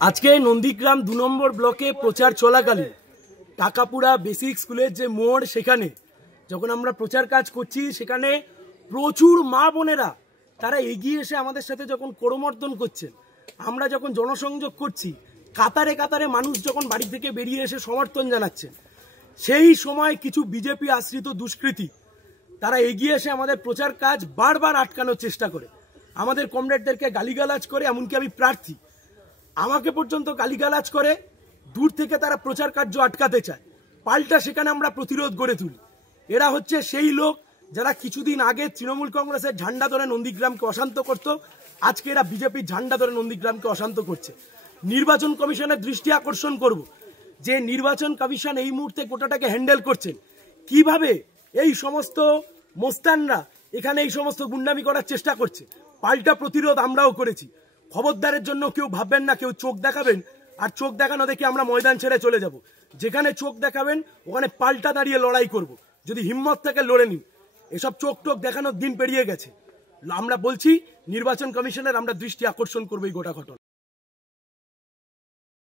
आज के नंदीग्राम 2 नम्बर ब्लके प्रचार चलाकालीन टाकापुरा बेसिक स्कूलेर जे मोड़ सेखाने जखन आमरा प्रचार काज करछि सेखाने प्रचुर मा बोनेरा तारा एगिए एसे आमादेर साथे जखन करमर्दन करछेन आमरा जखन जनसंयोग करछि कातारे कातारे मानुष जखन बाड़ी थेके बेरिये एसे समर्थन जानाच्छेन सेई समय किछु बीजेपी आश्रित दुष्कृती तारा एगिए एसे आमादेर प्रचार काज बारबार आटकानोर चेष्टा करे आमादेर कमरेडदेरके गालिगालाज करे एमनकि आमि प्रार्थी आमाके पर्यन्त गालिगालाज करे दूर थेके तारा प्रचार कार्य आटकाते चाय पाल्टा सेखाने आमरा प्रतिरोध गड़े तुली एरा होच्छे सेई लोक जारा किछुदिन आगे तृणमूल कংগ্রেসের झंडा धरे नंदीग्रामके अशांत करतो आजके एरा बीजेपी झंडा धरे नंदीग्रामके अशांत करছে निर्वाचन कमिशনের दृष्टि आकर्षण करब जे निर्वाचन कमिशन এই মুহূর্তে গোটাটাকে হ্যান্ডেল করছেন কিভাবে এই সমস্ত মোস্তানরা এখানে এই সমস্ত গুন্ডামি করার চেষ্টা করছে পাল্টা प्रतिरोध আমরাও করেছি খবরদারের জন্য কেউ ভাববেন না কেউ চোখ দেখাবেন আর চোখ দেখানো দেখে আমরা ময়দান ছেড়ে চলে যাব যেখানে চোখ দেখাবেন ওখানে পাল্টা দাঁড়িয়ে লড়াই করব যদি হিম্মত থাকে লড়ে নিন এসব চোখ টোক দেখানোর দিন পেরিয়ে গেছে আমরা বলছি নির্বাচন কমিশনের আমরা দৃষ্টি আকর্ষণ করব এই গোটা ঘটনা।